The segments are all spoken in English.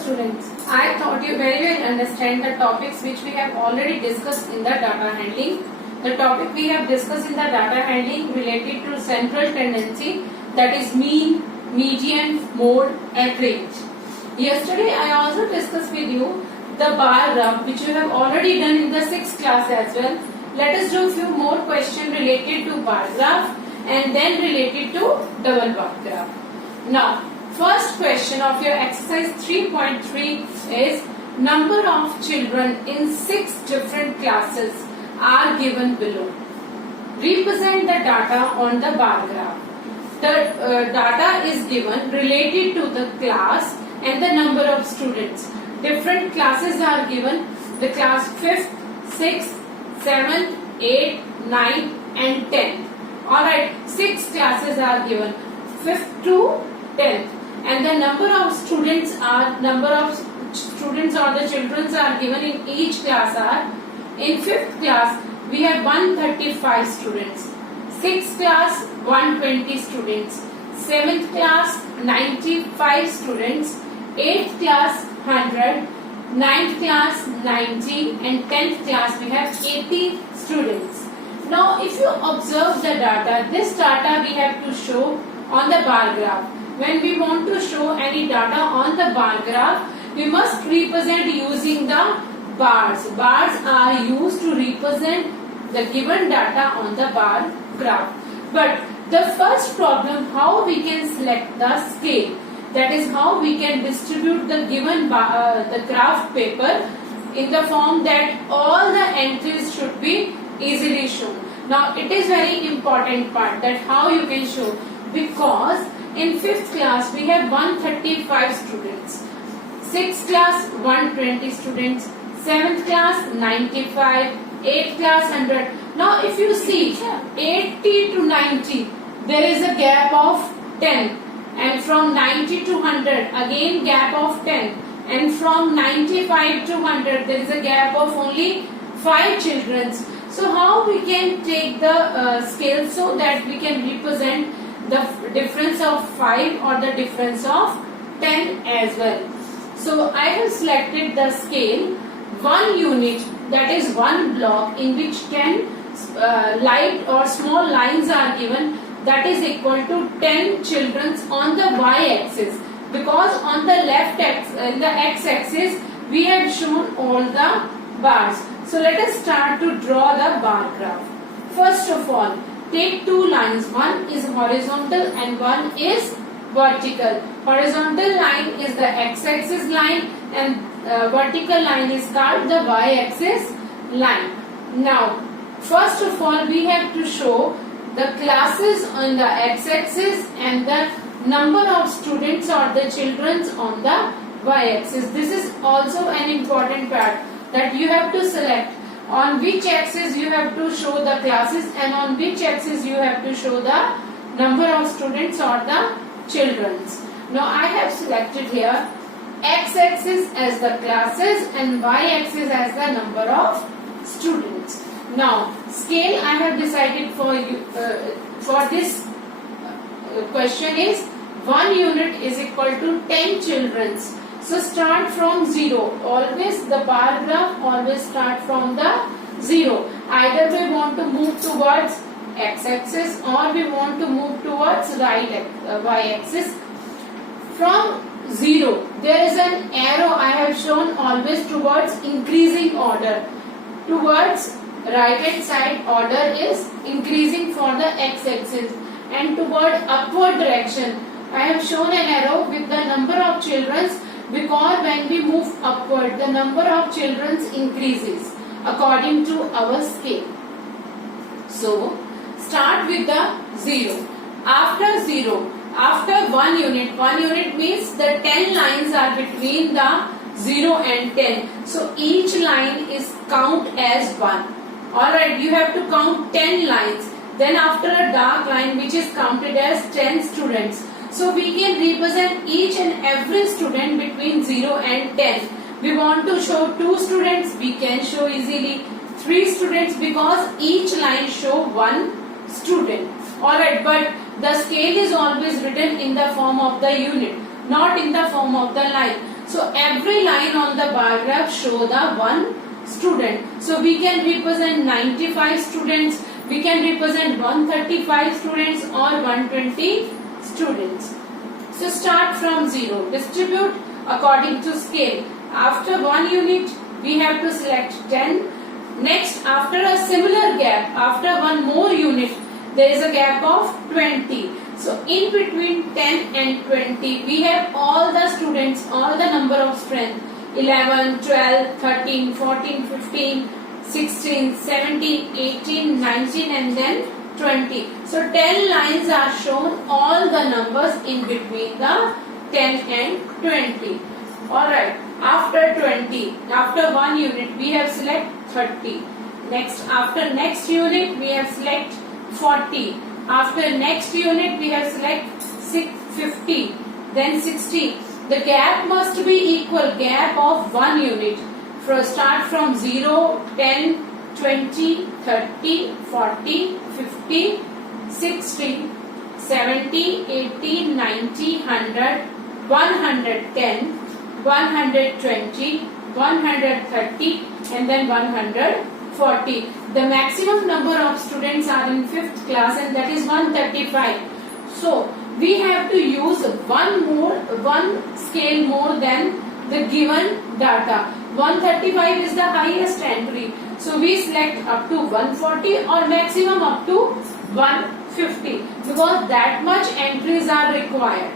students, I thought you very well understand the topics which we have already discussed in the data handling. The topic we have discussed in the data handling related to central tendency, that is mean, median, mode and range. Yesterday I also discussed with you the bar graph which you have already done in the 6th class as well. Let us do a few more questions related to bar graph and then related to double bar graph. Now, first question of your exercise 3.3 is number of children in 6 different classes are given below. Represent the data on the bar graph. The data is given related to the class and the number of students. Different classes are given. The class 5th, 6th, 7th, 8th, 9th and 10th. Alright, 6 classes are given. 5th to 10th. And the number of students or the children are given in each class are, in 5th class we have 135 students, 6th class 120 students, 7th class 95 students, 8th class 100, 9th class 90 and 10th class we have 80 students. Now if you observe the data, this data we have to show on the bar graph. When we want to show any data on the bar graph, we must represent using the bars. Bars are used to represent the given data on the bar graph. But the first problem, how we can select the scale. That is how we can distribute the given the graph paper in the form that all the entries should be easily shown. Now it is very important part that how you can show, because in 5th class we have 135 students, 6th class 120 students, 7th class 95, 8th class 100. Now if you see 80 to 90 there is a gap of 10, and from 90 to 100 again gap of 10, and from 95 to 100 there is a gap of only 5 children. So how we can take the scale so that we can represent the difference of 5 or the difference of 10 as well. So I have selected the scale 1 unit, that is 1 block in which 10 light or small lines are given, that is equal to 10 children on the y-axis, because on the left axis, the x-axis we have shown all the bars. So let us start to draw the bar graph. First of all, take 2 lines, one is horizontal and one is vertical. Horizontal line is the x-axis line and vertical line is called the y-axis line. Now, first of all we have to show the classes on the x-axis and the number of students or the children on the y-axis. This is also an important part, that you have to select on which axis you have to show the classes and on which axis you have to show the number of students or the children. Now I have selected here x-axis as the classes and y-axis as the number of students. Now scale I have decided for you for this question is 1 unit is equal to 10 children. So start from 0. Always the bar graph always start from the 0. Either we want to move towards x-axis or we want to move towards y-axis. From 0 there is an arrow I have shown always towards increasing order. Towards right hand side order is increasing for the x-axis, and toward upward direction I have shown an arrow with the number of children, because when we move upward the number of children increases according to our scale. So start with the 0. After 0, after 1 unit means the 10 lines are between the 0 and 10. So each line is count as 1. Alright, you have to count 10 lines. Then after a dark line which is counted as 10 students. So we can represent each and every student between 0 and 10. We want to show 2 students, we can show easily 3 students, because each line show 1 student. Alright, but the scale is always written in the form of the unit, not in the form of the line. So every line on the bar graph show the one student. So we can represent 95 students, we can represent 135 students or 120 students. So start from 0, distribute according to scale. After 1 unit we have to select 10. Next, after a similar gap, after one more unit, there is a gap of 20. So in between 10 and 20 we have all the students, all the number of strength, 11, 12, 13, 14, 15, 16, 17, 18, 19 and then 20. So 10 lines are shown, all the numbers in between the 10 and 20. Alright, after 20, after 1 unit we have select 30. Next, after next unit we have select 40. After next unit we have select 50, then 60. The gap must be equal, gap of 1 unit. Start from 0, 10, 20, 30, 40, 50, 60, 70, 80, 90, 100, 110, 120, 130 and then 140. The maximum number of students are in 5th class and that is 135. So we have to use one scale more than the given data. 135 is the highest entry. So we select up to 140 or maximum up to 150 because that much entries are required.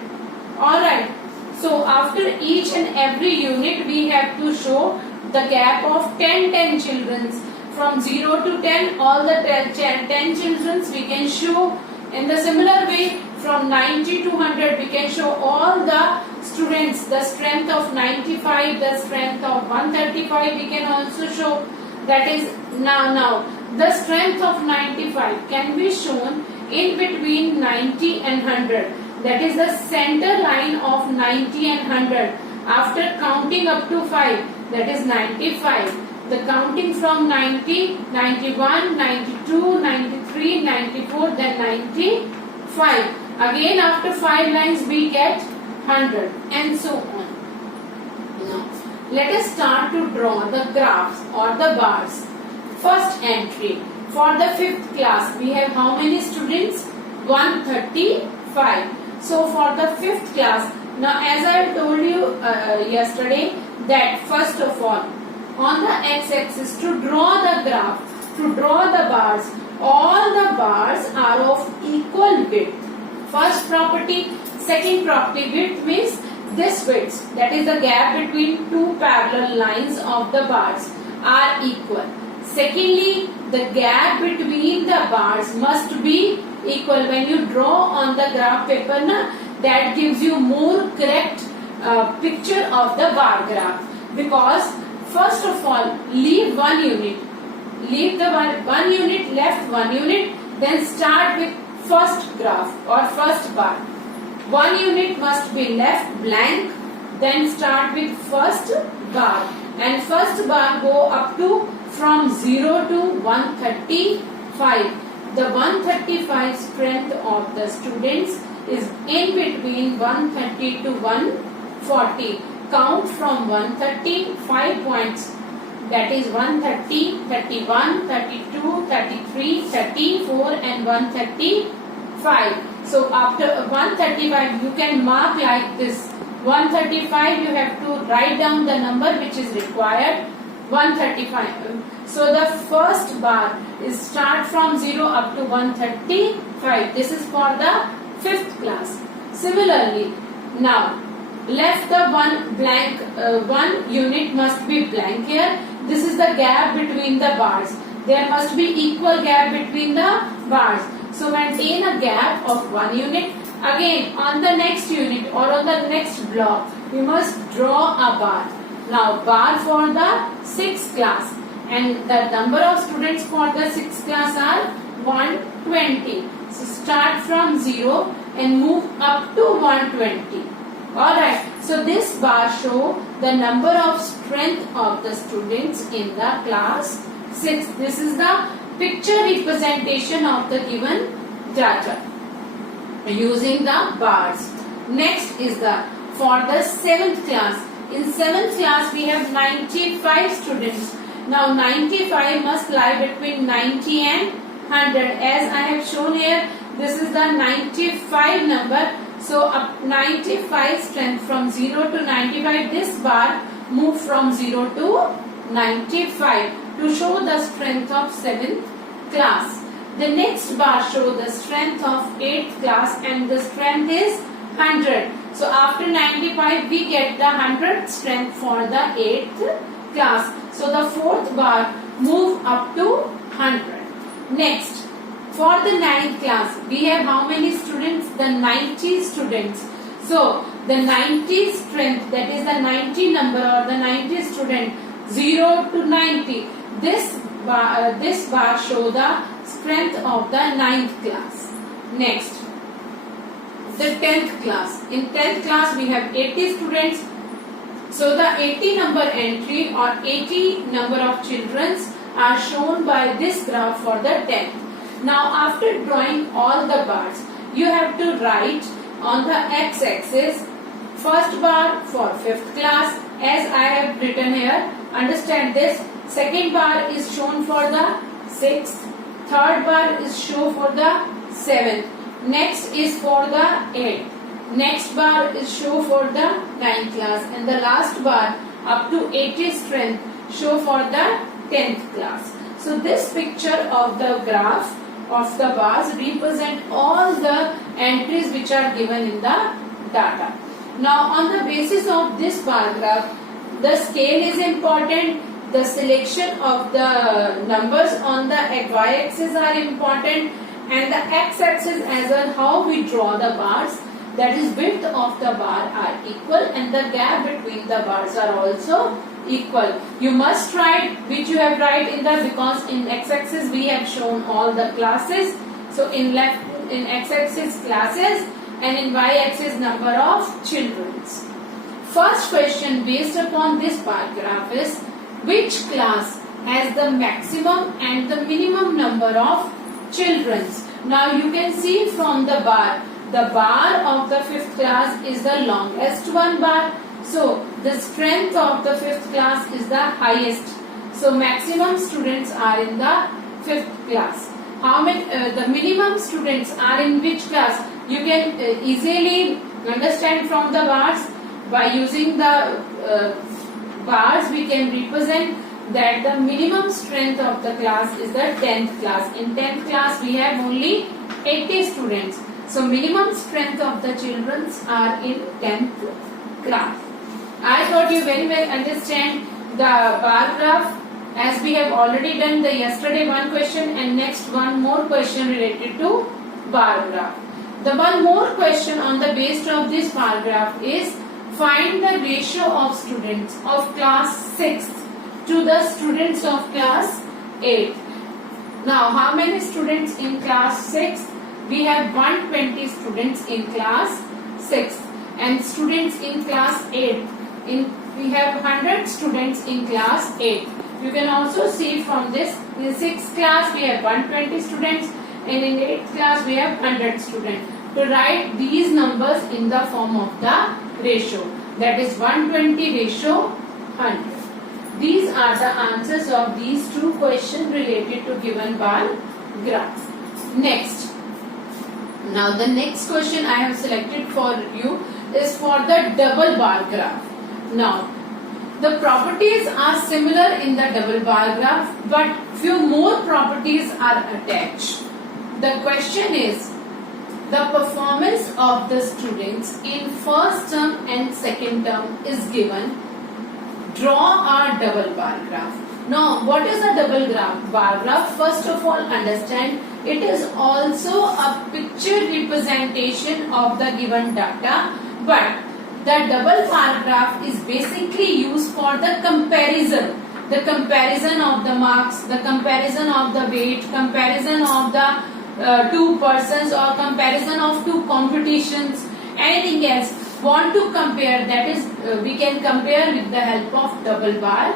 Alright. So after each and every unit we have to show the gap of 10 children. From 0 to 10 all the 10 children we can show. In the similar way from 90 to 100 we can show all the students, the strength of 95, the strength of 135 we can also show. That is now the strength of 95 can be shown in between 90 and 100. That is the center line of 90 and 100. After counting up to 5, that is 95. The counting from 90, 91, 92, 93, 94, then 95. Again after 5 lines we get 100 and so on. Now let us start to draw the graphs or the bars. First entry. For the 5th class we have how many students? 135. So for the 5th class, now as I told you yesterday that first of all on the x-axis to draw the graph, to draw the bars, all the bars are of equal width. First property. Second property, width means this width, that is the gap between two parallel lines of the bars are equal. Secondly, the gap between the bars must be equal. When you draw on the graph paper, that gives you more correct picture of the bar graph. Because first of all, leave 1 unit. Leave the one unit, left 1 unit, then start with first graph or first bar. 1 unit must be left blank, then start with first bar. And first bar go up to from 0 to 135. The 135 strength of the students is in between 130 to 140. Count from 130, 5 points. That is 130, 31, 32, 33, 34 and 135. So after 135 you can mark like this. 135 you have to write down the number which is required. 135. So the first bar is start from 0 up to 135. This is for the 5th class. Similarly, now left the one blank, 1 unit must be blank here. This is the gap between the bars. There must be equal gap between the bars. So maintain a gap of 1 unit. Again on the next unit or on the next block we must draw a bar. Now bar for the 6th class, and the number of students for the 6th class are 120. So start from 0 and move up to 120. Alright, so this bar show the number of strength of the students in the class 6. This is the picture representation of the given data using the bars. Next is the for the 7th class. In 7th class we have 95 students. Now 95 must lie between 90 and 100. As I have shown here, this is the 95 number. So up 95 strength from 0 to 95, this bar move from 0 to 95 to show the strength of 7th class. The next bar show the strength of 8th class and the strength is 100. So after 95 we get the 100 strength for the 8th class. So the 4th bar move up to 100. Next, for the 9th class we have how many students? The 90 students. So the 90 strength, that is the 90 number or the 90 student, 0 to 90. This bar show the strength of the 9th class. Next, the 10th class. In 10th class we have 80 students. So the 80 number entry or 80 number of children are shown by this graph for the 10th. Now after drawing all the bars, you have to write on the x-axis first bar for 5th class as I have written here. Understand this. Second bar is shown for the 6th. Third bar is shown for the 7th. Next is for the 8th. Next bar is shown for the 9th class. And the last bar up to 80 strength show for the 10th class. So this picture of the graph of the bars represent all the entries which are given in the data. Now on the basis of this bar graph, the scale is important. The selection of the numbers on the y-axis are important, and the x-axis as well, how we draw the bars, that is width of the bar are equal and the gap between the bars are also equal. You must write which you have write in the, because in x-axis we have shown all the classes. So in x-axis classes and in y-axis number of children. First question based upon this bar graph is, which class has the maximum and the minimum number of children? Now you can see from the bar of the 5th class is the longest one bar. So the strength of the 5th class is the highest. So maximum students are in the 5th class. How many the minimum students are in which class? You can easily understand from the bars. By using the bars we can represent that the minimum strength of the class is the 10th class. In 10th class we have only 80 students. So minimum strength of the children are in 10th class. I thought you very well understand the bar graph, as we have already done the yesterday one question and next one more question related to bar graph. The one more question on the basis of this bar graph is, find the ratio of students of class 6th to the students of class 8th. Now how many students in class 6th? We have 120 students in class 6th and students in class 8th. We have 100 students in class 8th. You can also see from this, in 6th class we have 120 students and in 8th class we have 100 students. To write these numbers in the form of the ratio, that is 120 ratio 100. These are the answers of these two questions related to given bar graph. Next. Now the next question I have selected for you is for the double bar graph. Now the properties are similar in the double bar graph, but few more properties are attached. The question is, the performance of the students in first term and second term is given. Draw a double bar graph. Now what is a double bar graph? First of all, understand it is also a picture representation of the given data, but the double bar graph is basically used for the comparison. The comparison of the marks, the comparison of the weight, comparison of the two persons or comparison of two competitions, anything else. Want to compare, that is we can compare with the help of double bar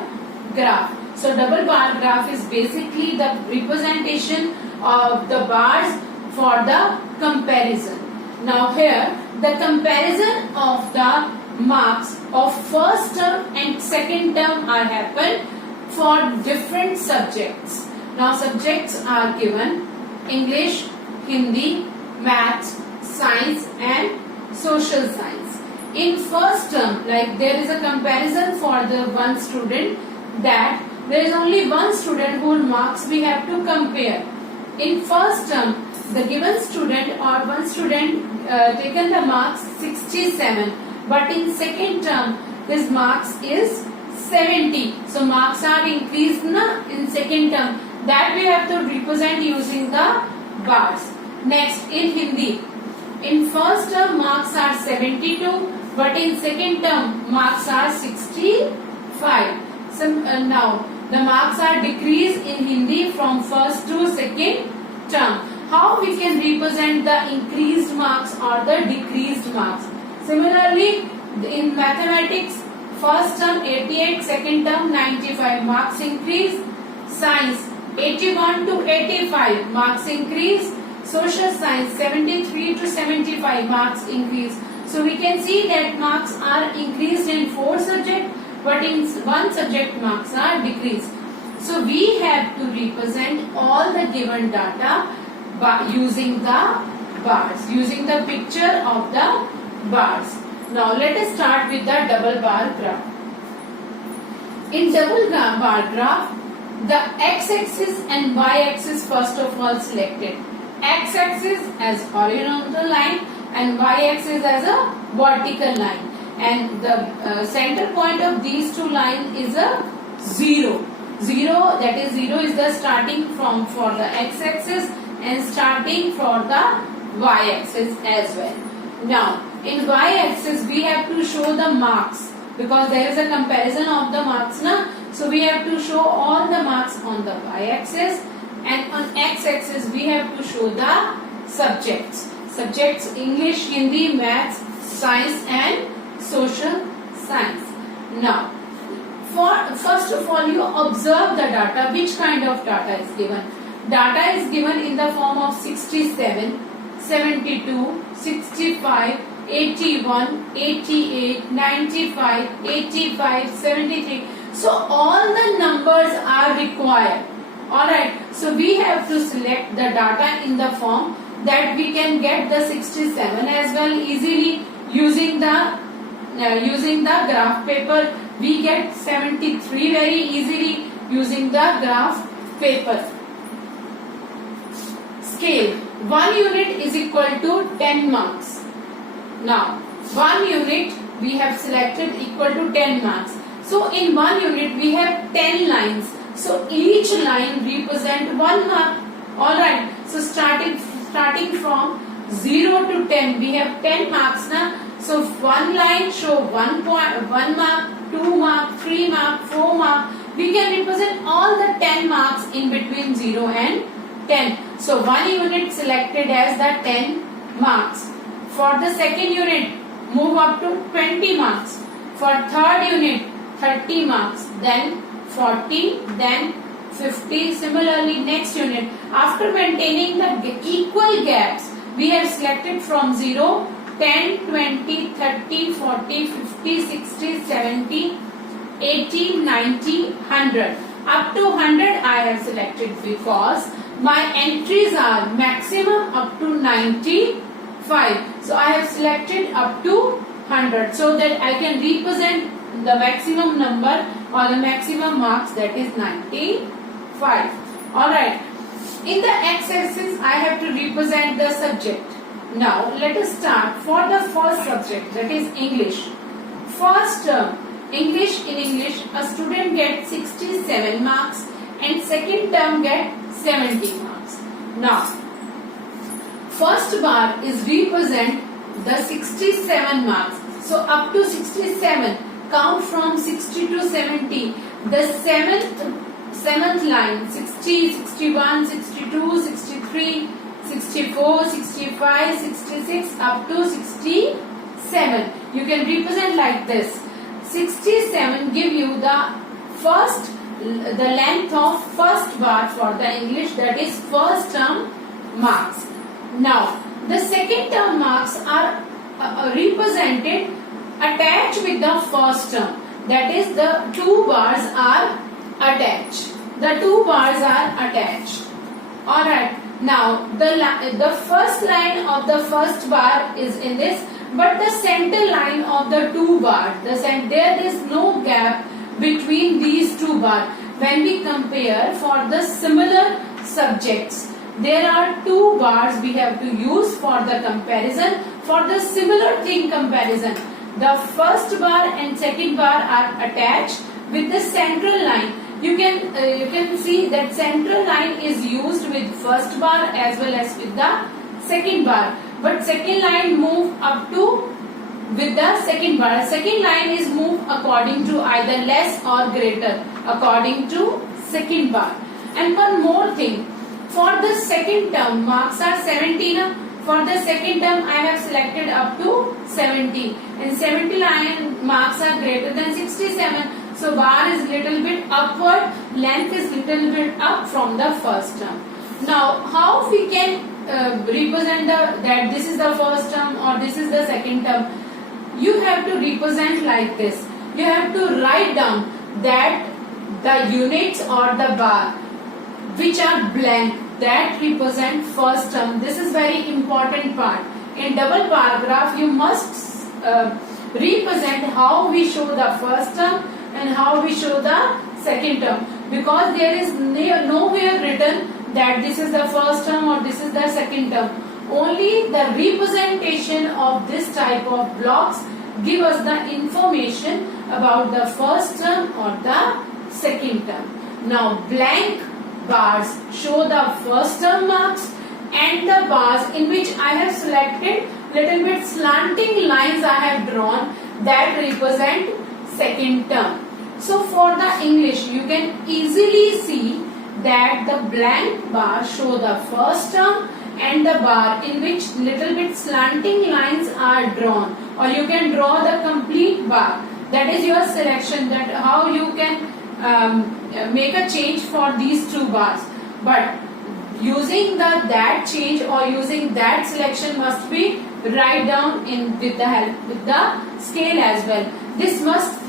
graph. So double bar graph is basically the representation of the bars for the comparison. Now here the comparison of the marks of first term and second term are happened for different subjects. Now subjects are given English, Hindi, Maths, Science and Social Science. In first term, like there is a comparison for the one student, that there is only one student whose marks we have to compare. In first term, the given student or one student taken the marks 67, but in second term his marks is 70. So marks are increased in second term, that we have to represent using the bars. Next, in Hindi, in first term marks are 72, but in second term marks are 65. So now the marks are decreased in Hindi from first to second term. How we can represent the increased marks or the decreased marks? Similarly, in mathematics, first term 88, second term 95, marks increase. Science 81 to 85, marks increase. Social science 73 to 75, marks increase. So we can see that marks are increased in 4 subjects, but in one subject marks are decreased. So we have to represent all the given data by using the bars, using the picture of the bars. Now let us start with the double bar graph. In double bar graph, the x-axis and y-axis first of all selected. X-axis as horizontal line and y-axis as a vertical line. And the center point of these two lines is a 0. 0, that is 0 is the starting from for the x-axis and starting for the y-axis as well. Now, in y-axis we have to show the marks because there is a comparison of the marks now. So we have to show all the marks on the y-axis, and on x-axis we have to show the subjects. Subjects English, Hindi, Maths, Science and Social Science. Now, first of all you observe the data. Which kind of data is given? Data is given in the form of 67, 72, 65, 81, 88, 95, 85, 73. So all the numbers are required. Alright, so we have to select the data in the form that we can get the 67 as well easily using the graph paper. We get 73 very easily using the graph paper. Scale. 1 unit is equal to 10 marks. Now, 1 unit we have selected equal to 10 marks. So, in 1 unit we have 10 lines. So, each line represent 1 mark. Alright. So, starting from 0 to 10, we have 10 marks now. So, one line show 1 mark, 2 mark, 3 mark, 4 mark. We can represent all the 10 marks in between 0 and 10. So, 1 unit selected as the 10 marks. For the second unit, move up to 20 marks. For third unit, 30 marks. Then 40, then 50. Similarly, next unit. After maintaining the equal gaps, we have selected from 0, 10, 20, 30, 40, 50, 60, 70, 80, 90, 100. Up to 100 I have selected because my entries are maximum up to 95. So I have selected up to 100 so that I can represent the maximum number or the maximum marks, that is 95. Alright. In the x-axis I have to represent the subject. Now let us start for the first subject, that is English. First term, English, in English a student gets 67 marks and second term get 70 marks. Now, first bar is represent the 67 marks. So up to 67, count from 60 to 70. The seventh line, 60, 61, 62, 63, 64, 65, 66 up to 67. You can represent like this. 67 give you the length of first bar for the English, that is first term marks. Now the second term marks are represented attached with the first term. That is, the two bars are attached. The two bars are attached. Alright. Now the first line of the first bar is in this, but the center line of the two bar, there is no gap between these two bars. When we compare for the similar subjects, there are two bars we have to use for the comparison, for the similar thing comparison. The first bar and second bar are attached with the central line. You can see that central line is used with first bar as well as with the second bar. But second line move up to with the second bar. Second line is moved according to either less or greater according to second bar. And one more thing, for the second term marks are 17. For the second term I have selected up to 70, and 79 marks are greater than 67. So bar is little bit upward, length is little bit up from the first term. Now how we can represent that this is the first term or this is the second term? You have to represent like this. You have to write down that the units or the bar which are blank, that represent first term. This is very important part. In double paragraph you must represent how we show the first term and how we show the second term, because there is nowhere written that this is the first term or this is the second term. Only the representation of this type of blocks give us the information about the first term or the second term. Now blank bars show the first term marks, and the bars in which I have selected little bit slanting lines I have drawn, that represent second term. So for the English you can easily see that the blank bar show the first term, and the bar in which little bit slanting lines are drawn, or you can draw the complete bar. That is your selection, that how you can make a change for these two bars. But using that change or using that selection must be write down with the help with the scale as well.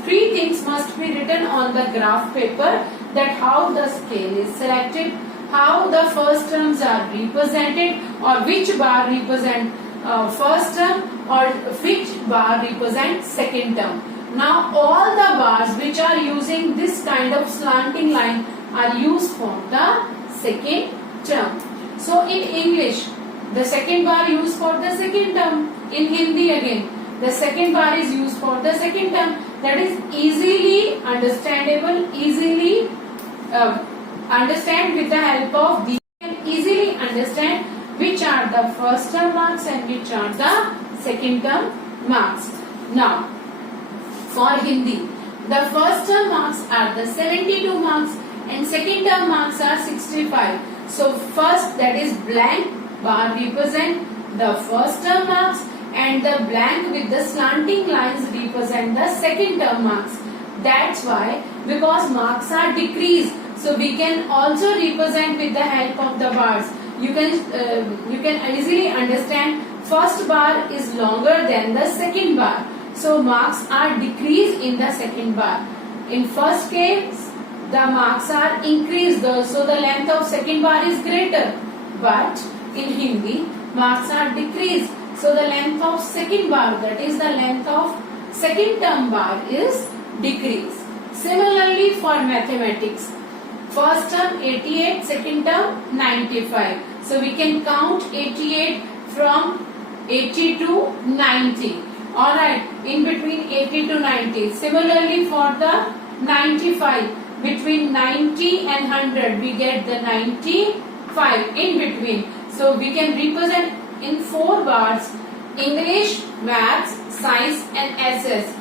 Three things must be written on the graph paper, that how the scale is selected, how the first terms are represented, or which bar represent first term or which bar represent second term. Now all the bars which are using this kind of slanting line are used for the second term. So in English the second bar used for the second term. In Hindi again the second bar is used for the second term. That is easily understandable, easily understand with the help of these. You can easily understand which are the first term marks and which are the second term marks. Now for Hindi, the first term marks are the 72 marks and second term marks are 65. So first, that is blank bar represent the first term marks, and the blank with the slanting lines represent the second term marks. That's why, because marks are decreased, so we can also represent with the help of the bars. You can easily understand first bar is longer than the second bar, so marks are decreased in the second bar. In first case the marks are increased, so the length of second bar is greater, but in Hindi marks are decreased, so the length of second bar, that is the length of second term bar, is decreased. Similarly for mathematics, first term 88, second term 95. So we can count 88 from 80 to 90. Alright, in between 80 to 90. Similarly for the 95, between 90 and 100 we get the 95 in between. So we can represent in 4 bars English, Maths, Science and SS.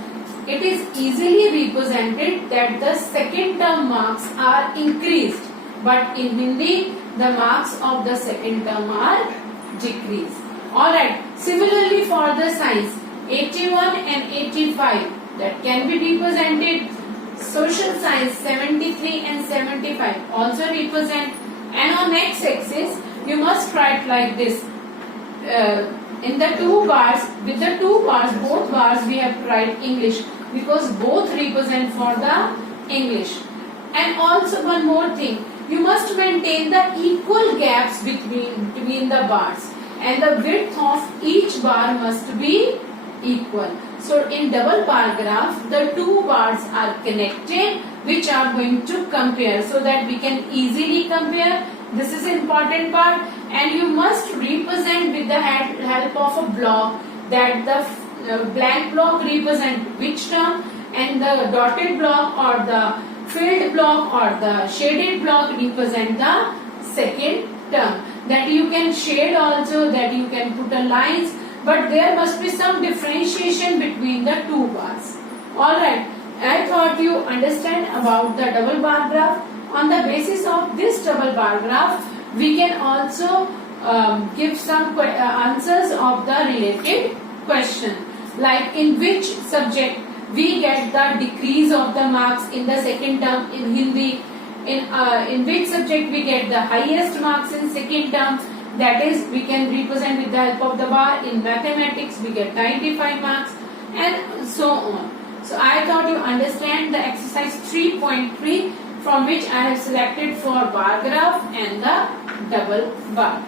It is easily represented that the second term marks are increased, but in Hindi the marks of the second term are decreased. Alright, similarly for the Science, 81 and 85, that can be represented. Social Science 73 and 75 also represent, and on x-axis you must write like this, in the two bars, with the two bars, both bars we have to write English because both represent for the English. And also one more thing, you must maintain the equal gaps between the bars, and the width of each bar must be equal. So in double bar graph, the two bars are connected which are going to compare, so that we can easily compare. This is important part, and you must represent with the help of a block, that the blank block represent which term, and the dotted block or the filled block or the shaded block represent the second term. That you can shade also, that you can put a lines, but there must be some differentiation between the two bars. Alright, I thought you understand about the double bar graph. On the basis of this double bar graph, we can also give some answers of the related question. Like in which subject we get the decrease of the marks in the second term in Hindi, in which subject we get the highest marks in second term, that is we can represent with the help of the bar. In mathematics we get 95 marks, and so on. So I thought you understand the exercise 3.3, from which I have selected for bar graph and the double bar.